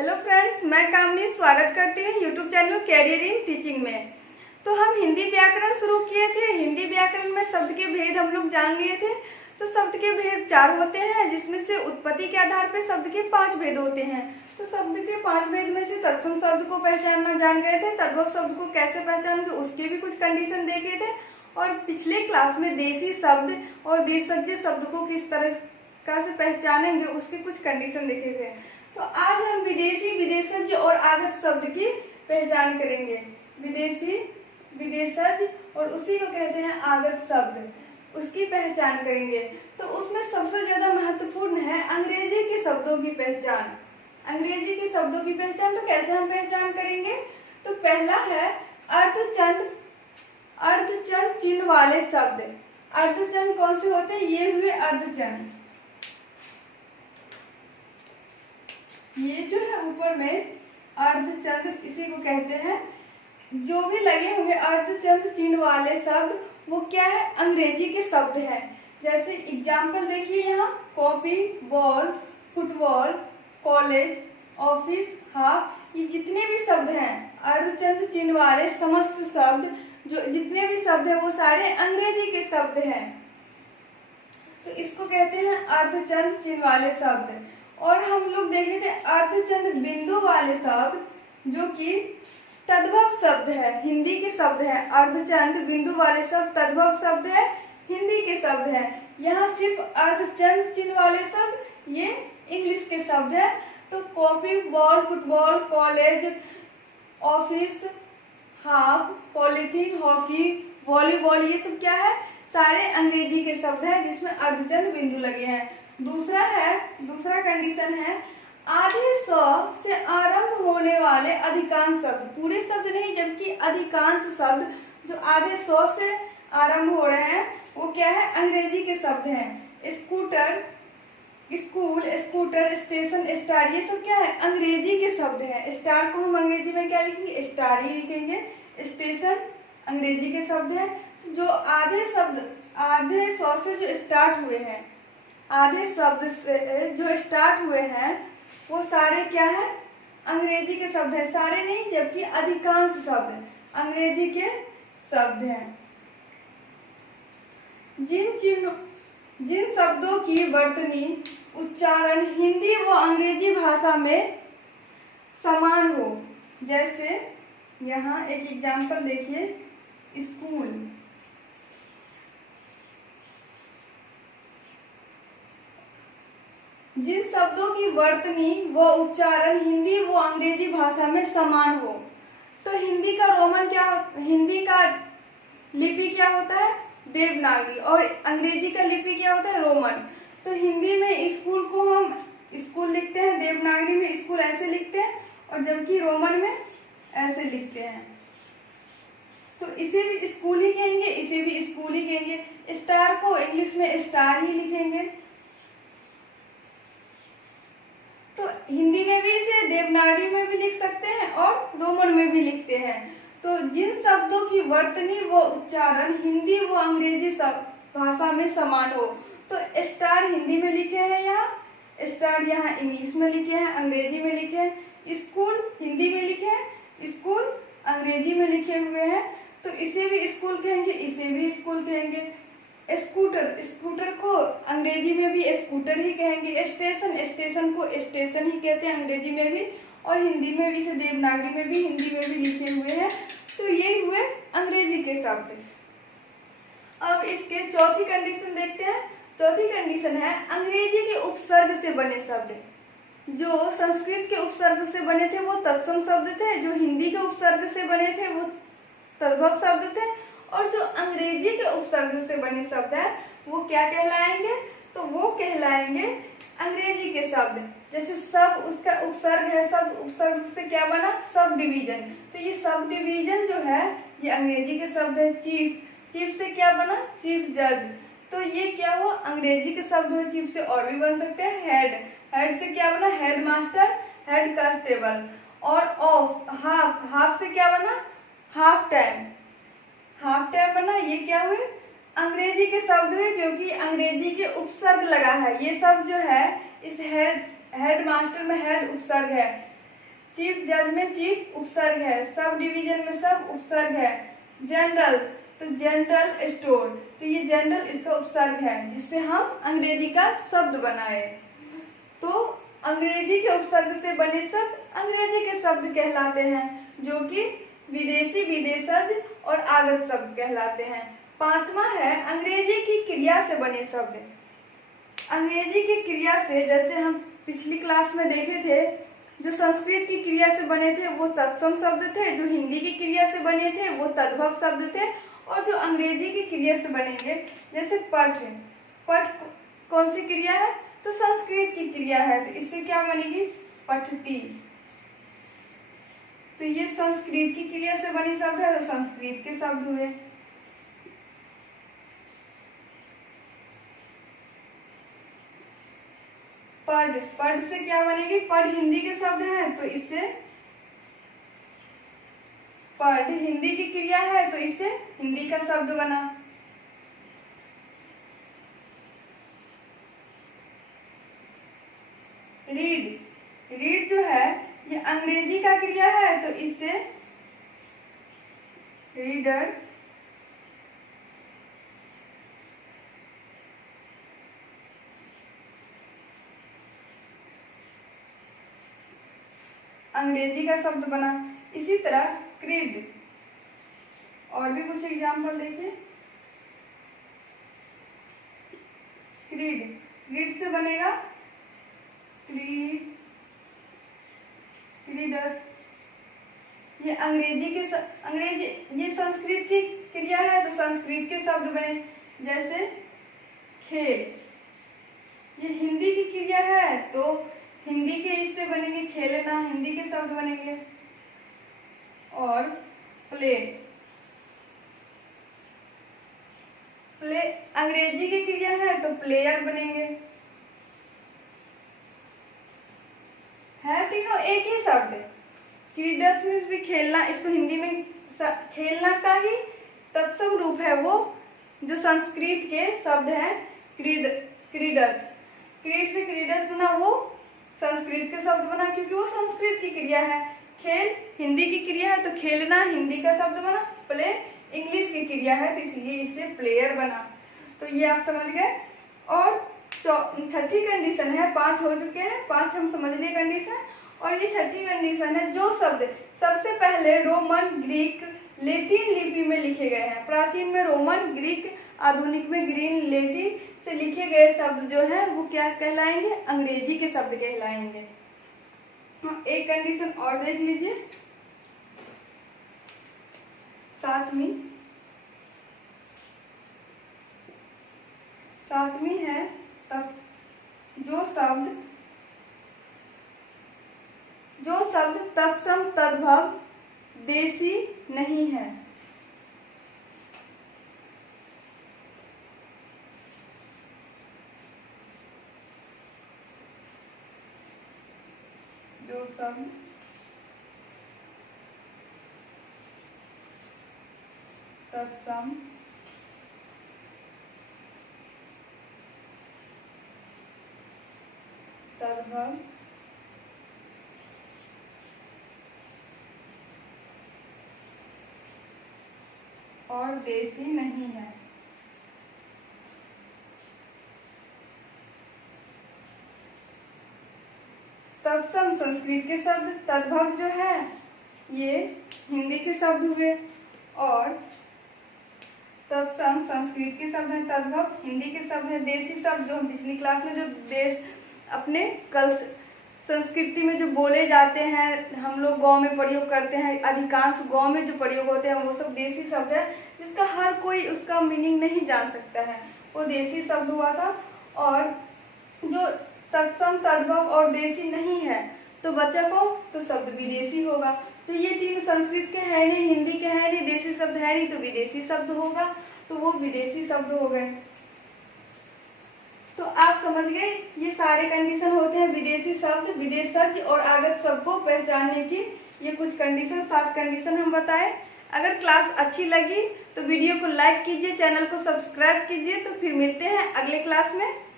Hello friends, मैं कामनी स्वागत करती हूँ YouTube channel career in teaching में। तो हम हिंदी व्याकरण शुरू किए थे। हिंदी व्याकरण में शब्द के भेद हम लोग जान लिए थे। तो शब्द के भेद 4 होते हैं, जिसमें से उत्पत्ति के आधार पर शब्द के 5 भेद होते हैं। तो शब्द के 5 भेद में से तत्सम शब्द को पहचानना जान गए थे। तद्भव शब्द को कैसे पहचानोगे उसके भी कुछ कंडीशन देखे थे। और पिछले क्लास में देशी शब्द और देशज शब्द को किस तरह का से पहचानेंगे उसके कुछ कंडीशन देखे थे। तो आज हम विदेशी, विदेशज और आगत शब्द की पहचान करेंगे। विदेशी, विदेशज और उसी को कहते हैं आगत शब्द, उसकी पहचान करेंगे। तो उसमें सबसे ज्यादा महत्वपूर्ण है अंग्रेजी के शब्दों की पहचान। अंग्रेजी के शब्दों की पहचान तो कैसे हम पहचान करेंगे? तो पहला है अर्धचंद, अर्धचंद चिन्ह वाले शब्द। अर्धचंद कौन से होते हैं? ये हुए अर्धचंद। ये जो है ऊपर में अर्धचंद, इसी को कहते हैं। जो भी लगे होंगे अर्धचंद चिन्ह वाले शब्द, वो क्या है? अंग्रेजी के शब्द हैं। जैसे एग्जाम्पल देखिए यहाँ, copy, ball, football, college, office, half, ये जितने भी शब्द हैं अर्धचंद चिन्ह वाले समस्त शब्द, जो जितने भी शब्द हैं वो सारे अंग्रेजी के शब्द हैं। तो इसको कहते हैं अर्धचंद चिन्ह वाले शब्द। और हम लोग देखे थे अर्धचंद बिंदु वाले शब्द, जो कि तद्भव शब्द है, हिंदी के शब्द है। अर्धचंद बिंदु वाले शब्द तद्भव शब्द है, हिंदी के शब्द है। यहाँ सिर्फ अर्धचंद चिन्ह वाले शब्द ये इंग्लिश के शब्द है। तो copy, ball, football, college, office, half, polythene, hockey, volleyball, ये सब क्या है? सारे अंग्रेजी के शब्द हैं जिसमें अर्धचंद बिंदु लगे हैं। दूसरा कंडीशन है आधे सौ से आरंभ होने वाले अधिकांश शब्द, पूरे शब्द नहीं जबकि अधिकांश शब्द जो आधे सौ से आरंभ हो रहे हैं वो क्या है? अंग्रेजी के शब्द हैं। Scooter, school, scooter, station, star, ये सब क्या है? अंग्रेजी के शब्द हैं। स्टार को हम अंग्रेजी में क्या लिखेंगे? स्टार ही लिखेंगे। स्टेशन अंग्रेजी के शब्द हैं। तो जो आधे शब्द आधे सौ से जो स्टार्ट हुए हैं, आधे शब्द से जो स्टार्ट हुए हैं वो सारे क्या है? अंग्रेजी के शब्द हैं। सारे नहीं जबकि अधिकांश शब्द अंग्रेजी के शब्द हैं। जिन शब्दों की वर्तनी उच्चारण हिंदी व अंग्रेजी भाषा में समान हो, जैसे यहाँ एक एग्जाम्पल देखिए, स्कूल, जिन शब्दों की वर्तनी व उच्चारण हिंदी व अंग्रेजी भाषा में समान हो। तो हिंदी का रोमन क्या, हिंदी का लिपि क्या होता है? देवनागरी। और अंग्रेजी का लिपि क्या होता है? रोमन। तो हिंदी में स्कूल को हम स्कूल लिखते हैं, देवनागरी में स्कूल ऐसे लिखते हैं, और जबकि रोमन में ऐसे लिखते हैं। तो इसे भी स्कूल ही कहेंगे, इसे भी स्कूल ही कहेंगे। स्टार को इंग्लिश में स्टार ही लिखेंगे। तो हिंदी में भी इसे देवनागरी में भी लिख सकते हैं और रोमन में भी लिखते हैं। तो जिन शब्दों की वर्तनी व उच्चारण हिंदी व अंग्रेजी भाषा में समान हो, तो स्टार हिंदी में लिखे हैं, यहाँ स्टार यहाँ इंग्लिश में लिखे हैं, अंग्रेजी में लिखे हैं। स्कूल हिंदी में लिखे हैं, स्कूल अंग्रेजी में लिखे हुए हैं। तो इसे भी स्कूल कहेंगे, इसे भी स्कूल कहेंगे। स्कूटर, स्कूटर को अंग्रेजी में भी स्कूटर ही कहेंगे। स्टेशन, स्टेशन को स्टेशन ही कहते हैं अंग्रेजी में भी, और हिंदी में भी, इसे देवनागरी में भी, हिंदी में भी लिखे हुए हैं। तो ये हुए अंग्रेजी के शब्द। अब इसके चौथी कंडीशन देखते हैं। चौथी कंडीशन है अंग्रेजी के उपसर्ग से बने शब्द। जो संस्कृत के उपसर्ग से बने थे वो तत्सम शब्द थे, जो हिंदी के उपसर्ग से बने थे वो तद्भव शब्द थे, और जो अंग्रेजी के उपसर्ग से बने शब्द है वो क्या कहलाएंगे? तो वो कहलाएंगे अंग्रेजी के शब्द। जैसे सब, उसका उपसर्ग है, सब उपसर्ग से क्या बना? Sub division. तो ये सब डिवीजन जो है ये अंग्रेजी के शब्द है। चीफ, चीफ से क्या बना? चीफ जज। तो ये क्या हुआ? अंग्रेजी के शब्द है। चीफ से और भी बन सकते हैं। हेड, हेड से क्या बना? Head master, head constable. और ऑफ, हाफ, हाफ से क्या बना? हाफ टाइम, हाफ टाइम बना। ये क्या हुए? अंग्रेजी के शब्द हुए, क्योंकि अंग्रेजी के उपसर्ग लगा है। ये सब जो है इस हेड मास्टर में हेड उपसर्ग है। चीफ जज में चीफ उपसर्ग है, सब डिवीजन में सब उपसर्ग है। जनरल तो जनरल स्टोर, तो ये जनरल इसका उपसर्ग है जिससे हम अंग्रेजी का शब्द बनाए। तो अंग्रेजी के उपसर्ग से बने शब्द अंग्रेजी के शब्द कहलाते हैं, जो कि विदेशी विदेशज और आगत शब्द कहलाते हैं। पांचवा है अंग्रेजी की क्रिया से बने शब्द। अंग्रेजी की क्रिया से, जैसे हम पिछली क्लास में देखे थे, जो संस्कृत की क्रिया से बने थे वो तत्सम शब्द थे, जो हिंदी की क्रिया से बने थे वो तद्भव शब्द थे, और जो अंग्रेजी की क्रिया से बनेंगे जैसे पठ है, पठ कौन सी क्रिया है, तो संस्कृत की क्रिया है, तो इससे क्या बनेगी, पठती। तो ये संस्कृत की क्रिया से बने शब्द है, तो संस्कृत के शब्द हुए। पढ़, पढ़ से क्या बनेगी, पढ़ हिंदी के शब्द है, तो इससे पढ़ हिंदी की क्रिया है, तो इससे हिंदी का शब्द बना। रीड, रीड जो है ये अंग्रेजी का क्रिया है, तो इससे रीडर। अंग्रेजी का शब्द बना। इसी तरह क्रीड, और भी कुछ एग्जाम्पल देखिए। क्रीड, क्रीड से बनेगा क्रीड, क्रीडर। ये अंग्रेजी ये संस्कृत की क्रिया है, तो संस्कृत के शब्द बने, जैसे खेल। ये हिंदी की क्रिया है, तो हिंदी के इससे बनेंगे खेलना, हिंदी के शब्द बनेंगे। और प्ले, प्ले अंग्रेजी की क्रिया है, तो प्लेयर बनेंगे। है तीनों एक ही शब्द। क्रीडत मीन्स भी खेलना, इसको हिंदी में खेलना का ही तत्सम रूप है वो, जो संस्कृत के शब्द है क्रीडत। क्रीड से क्रीडत बना, वो संस्कृत के शब्द बना क्योंकि वो संस्कृत की क्रिया है। खेल हिंदी की क्रिया है, तो खेलना हिंदी का शब्द बना। प्ले इंग्लिश की क्रिया है, तो इसलिए इससे प्लेयर बना। तो ये आप समझ गए। और छठी कंडीशन है, 5 हो चुके हैं, 5 हम समझ लिए कंडीशन। और ये छठी कंडीशन है, जो शब्द सबसे पहले रोमन, ग्रीक, लैटिन लिपि में लिखे गए हैं। प्राचीन में रोमन, ग्रीक, आधुनिक में ग्रीक, लैटिन से लिखे गए शब्द जो हैं वो क्या कहलाएंगे, अंग्रेजी के शब्द कहलाएंगे। एक कंडीशन और देख लीजिए, 7वीं है तब जो शब्द तत्सम तद्भव देशी नहीं है। जो शब्द तत्सम तद्भव और देशी नहीं है। तत्सम संस्कृत के शब्द, तद्भव जो है ये हिंदी के शब्द हुए, और तत्सम संस्कृत के शब्द है, तद्भव हिंदी के शब्द है। देशी शब्द जो हम पिछली क्लास में जो देश अपने संस्कृति में जो बोले जाते हैं, हम लोग गांव में प्रयोग करते हैं, अधिकांश गांव में जो प्रयोग होते हैं वो सब देशी शब्द है, जिसका हर कोई उसका मीनिंग नहीं जान सकता है, वो देशी शब्द हुआ था। और जो तत्सम तद्भव और देशी नहीं है तो बचा को तो शब्द विदेशी होगा। तो ये तीन संस्कृत के है नहीं, हिंदी के है नहीं, देशी शब्द है नहीं, तो विदेशी शब्द होगा, तो वो विदेशी शब्द हो गए। तो आप समझ गए ये सारे कंडीशन होते हैं विदेशी शब्द, विदेशज और आगत शब्द को पहचानने की। ये कुछ कंडीशन, 7 कंडीशन हम बताए। अगर क्लास अच्छी लगी तो वीडियो को लाइक कीजिए, चैनल को सब्सक्राइब कीजिए। तो फिर मिलते हैं अगले क्लास में।